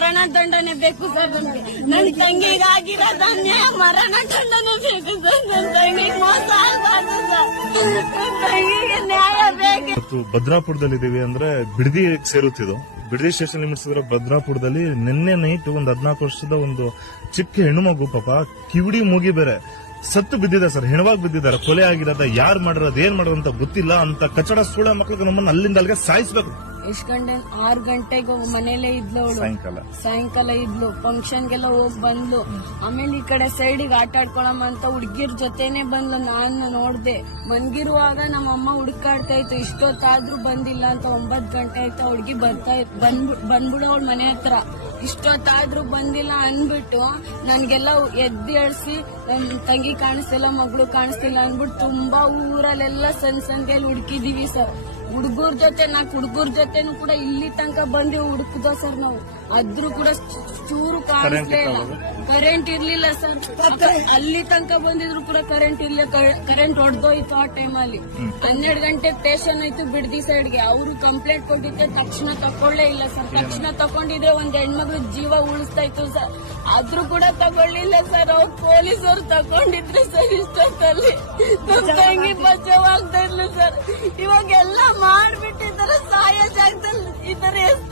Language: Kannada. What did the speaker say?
ಮರಣ ದಂಡನೆ ಬೇಕು ಸರ್ ನನ್ಗೆ ನನ್ ತಂಗಿಗಾಗಿರೋದು ಅನ್ಯಾಯ ಮರಣ ದಂಡನೆ ಬೇಕು ಸರ್ ನನ್ ತಂಗಿಗೆ ಮೋಸ ತಂಗಿಗೆ ನ್ಯಾಯ ಬೇಕು. ಇವತ್ತು ಭದ್ರಾಪುರದಲ್ಲಿ ಇದೀವಿ ಅಂದ್ರೆ ಬಿಡದಿ ಸೇರುತ್ತಿದ್ದು ಬಿಡದಿ ಸ್ಟೇಷನ್ ಇರೋ ಭದ್ರಾಪುರದಲ್ಲಿ ನಿನ್ನೆ ನೈಟ್ ಒಂದು ಹದಿನಾಲ್ಕು ವರ್ಷದ ಒಂದು ಚಿಕ್ಕ ಹೆಣ್ಣು ಮಗು ಪಾಪ ಕಿವಿಡಿ ಮೂಗಿ ಬೇರೆ. ಸತ್ತು ಬಿದ್ದಿದೆ ಸರ್, ಹೆಣವಾಗಿ ಬಿದ್ದಿದ್ದಾರೆ, ಕೊಲೆ ಆಗಿರೋದ, ಯಾರು ಮಾಡಿರೋದು, ಏನ್ ಮಾಡೋದು ಅಂತ ಗೊತ್ತಿಲ್ಲ ಅಂತ ಕಚಡ ಸುಳ್ಳ ಮಕ್ಕಳಿಗೆ ನಮ್ಮನ್ನ ಅಲ್ಲಿಂದ ಅಲ್ಲಿಗೆ ಸಾಯಿಸ್ಬೇಕು. ಎಷ್ಟ್ ಗಂಟೆ? ಆರು ಗಂಟೆಗೆ ಮನೇಲೆ ಇದ್ಲು ಅವಳು. ಸಾಯಂಕಾಲ. ಸಾಯಂಕಾಲ ಇದ್ಲು. ಫಂಕ್ಷನ್ಗೆಲ್ಲ ಹೋಗ್ ಬಂದ್ಲು. ಆಮೇಲೆ ಈ ಕಡೆ ಸೈಡಿಗೆ ಆಟ ಆಡ್ಕೊಳಮ್ಮ ಅಂತ ಹುಡ್ಗಿರ್ ಜೊತೆನೆ ಬಂದ್ಲು. ನಾನು ನೋಡ್ದೆ. ಮನ್ಗಿರುವಾಗ ನಮ್ಮ ಅಮ್ಮ ಹುಡುಕಾಡ್ತಾ ಇತ್ತು. ಇಷ್ಟೊತ್ತಾದ್ರೂ ಬಂದಿಲ್ಲ ಅಂತ ಒಂಬತ್ ಗಂಟೆ ಆಯ್ತು ಹುಡ್ಗಿ ಬರ್ತಾ ಇತ್ತು ಬಂದ್ ಬಂದ್ಬಿಡು ಅವಳ ಮನೆ ಹತ್ರ. ಇಷ್ಟೊತ್ತಾದ್ರೂ ಬಂದಿಲ್ಲ ಅನ್ಬಿಟ್ಟು ನನ್ಗೆಲ್ಲ ಎದ್ದಿ ಅಳ್ಸಿ ನನ್ ತಂಗಿ ಕಾಣಿಸ್ತಿಲ್ಲ ಮಗಳು ಕಾಣಿಸ್ತಿಲ್ಲ ಅನ್ಬಿಟ್ಟು ತುಂಬಾ ಊರಲ್ಲೆಲ್ಲ ಸಣ್ಣ ಸಂಖ್ಯೆಯಲ್ಲಿ ಹುಡುಕಿದೀವಿ ಸರ್. ಹುಡುಗರ ಜೊತೆ ನಾಲ್ಕು ಹುಡುಗರ ಜೊತೆನೂ ಕೂಡ ಇಲ್ಲಿ ತನಕ ಬಂದು ಹುಡುಕುದ ಸರ್ ನಾವು. ಆದ್ರೂ ಕೂಡ ಚೂರು ಕಾಣಿಸ್ಲೇ ಇಲ್ಲ. ಕರೆಂಟ್ ಇರ್ಲಿಲ್ಲ ಸರ್. ಅಲ್ಲಿ ತನಕ ಬಂದಿದ್ರು ಕೂಡ ಕರೆಂಟ್ ಇರ್ಲಿಲ್ಲ. ಕರೆಂಟ್ ಹೊಡೆದೋಯ್ತು ಆ ಟೈಮಲ್ಲಿ ಹನ್ನೆರಡು ಗಂಟೆ ಸ್ಟೇಷನ್ ಆಯ್ತು ಬಿಡದಿ ಸೈಡ್ಗೆ ಅವರು ಕಂಪ್ಲೇಂಟ್ ಕೊಟ್ಟಿದ್ದೆ ತಕ್ಷಣ ತಕೊಳ್ಳೇ ಇಲ್ಲ ಸರ್. ತಕ್ಷಣ ತಕೊಂಡಿದ್ರೆ ಒಂದ್ ಹೆಣ್ಮಗ್ಳ ಜೀವ ಉಳಿಸ್ತಾ ಇತ್ತು ಸರ್. ಆದ್ರೂ ಕೂಡ ತಗೊಳ್ಳಿಲ್ಲ ಸರ್. ಅವ್ರು ಪೊಲೀಸರು ತಗೊಂಡಿದ್ರೆ ಸರ್ ಇಷ್ಟೊತ್ತಲ್ಲಿ. ನಮ್ ತಂಗಿ ಬಚಾವಾಗ್ತಾ ಇರ್ಲಿ ಸರ್. ಇವಾಗೆಲ್ಲ ಮಾಡ್ಬಿಟ್ಟಿದ್ದಾರೆ ಸಾಯ ಜಾಗದಲ್ಲಿ ಈ ತರ ಎಸ್ತವ್ರೆ ಸರ್